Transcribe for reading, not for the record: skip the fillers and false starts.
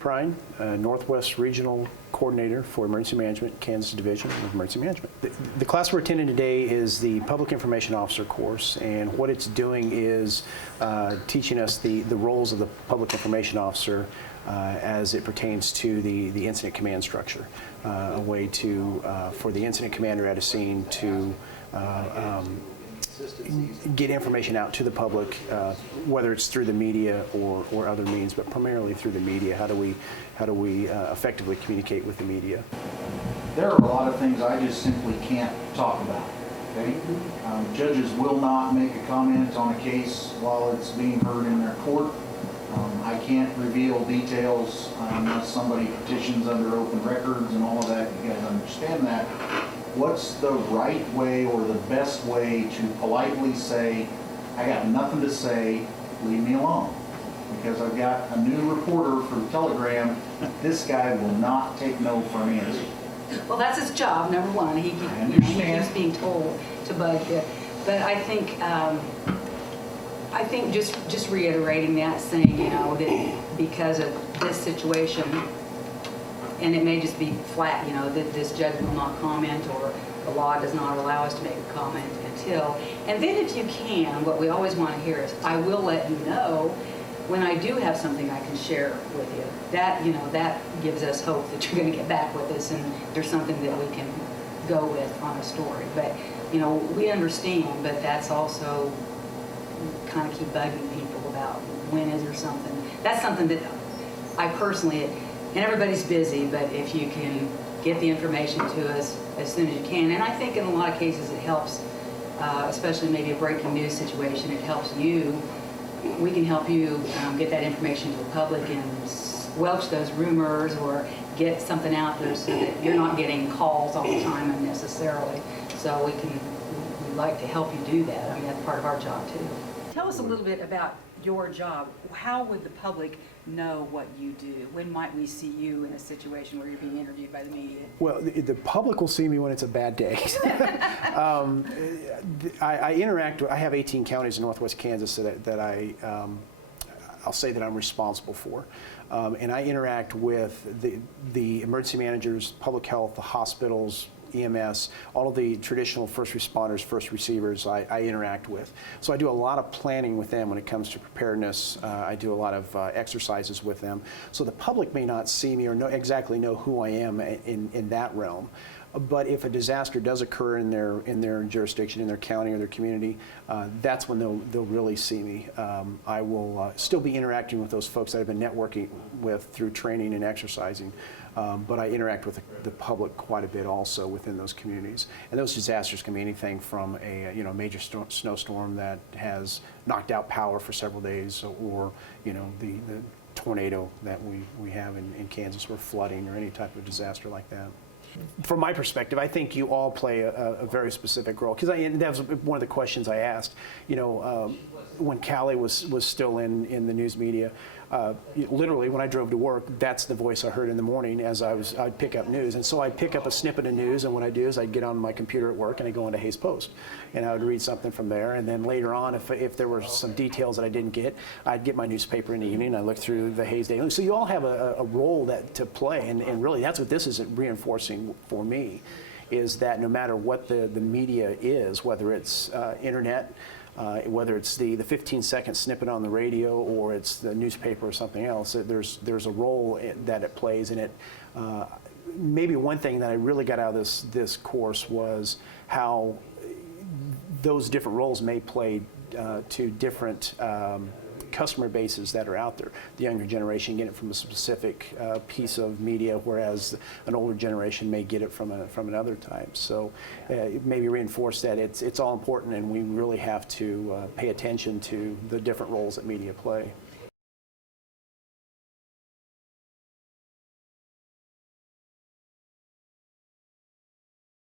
Prine, Northwest Regional Coordinator for Emergency Management, Kansas Division of Emergency Management. The class we're attending today is the Public Information Officer course, and what it's doing is teaching us the roles of the Public Information Officer as it pertains to the incident command structure. A way to, for the incident commander at a scene to get information out to the public, whether it's through the media or other means, but primarily through the media. How do we effectively communicate with the media? There are a lot of things I just simply can't talk about. Okay, judges will not make a comment on a case while it's being heard in their court. I can't reveal details unless somebody petitions under open records and all of that. You guys understand that. What's the right way or the best way to politely say, I got nothing to say, leave me alone? Because I've got a new reporter for the Telegram. This guy will not take no for an answer. Well, that's his job, number one. He keeps being told to bug you. But I think just reiterating that, saying, that because of this situation, and it may just be flat, that this judge will not comment, or the law does not allow us to make a comment until. And then if you can, what we always want to hear is, I will let you know when I do have something I can share with you. That, that gives us hope that you're going to get back with us and there's something that we can go with on a story. But, we understand, but that's also kind of keep bugging people about when is there something. That's something that I personally, and everybody's busy, but if you can get the information to us as soon as you can. And I think in a lot of cases it helps, especially maybe a breaking news situation, it helps you. We can help you get that information to the public and squelch those rumors or get something out there so that you're not getting calls all the time unnecessarily. So we'd like to help you do that. I mean, that's part of our job too. Tell us a little bit about your job. How would the public know what you do? When might we see you in a situation where you're being interviewed by the media? Well, the public will see me when it's a bad day. I interact. I have 18 counties in Northwest Kansas that I'll say that I'm responsible for, and I interact with the emergency managers, public health, the hospitals, EMS, all of the traditional first responders, first receivers I interact with. So I do a lot of planning with them when it comes to preparedness. I do a lot of exercises with them. So the public may not see me or exactly know who I am in that realm. But if a disaster does occur in their jurisdiction, in their county or their community, that's when they'll really see me. I will still be interacting with those folks that I've been networking with through training and exercising, but I interact with the public quite a bit also within those communities. And those disasters can be anything from a major snowstorm that has knocked out power for several days, or the tornado that we have in Kansas, or flooding, or any type of disaster like that. From my perspective, I think you all play a very specific role, because that was one of the questions I asked. When Callie was still in the news media, literally when I drove to work, that's the voice I heard in the morning as I'd pick up news. And so I'd pick up a snippet of news, and what I do is I'd get on my computer at work and I'd go into Hayes Post, and I would read something from there. And then later on, if there were some details that I didn't get, I'd get my newspaper in the evening and I look through the Hayes Daily. So you all have a role to play, and really that's what this is reinforcing for me, is that no matter what the media is, whether it's internet, whether it's the 15-second snippet on the radio, or it's the newspaper or something else, there's a role that it plays in it. Maybe one thing that I really got out of this course was how those different roles may play to different customer bases that are out there. The younger generation get it from a specific piece of media, whereas an older generation may get it from another type. So it maybe reinforce that it's all important, and we really have to pay attention to the different roles that media play.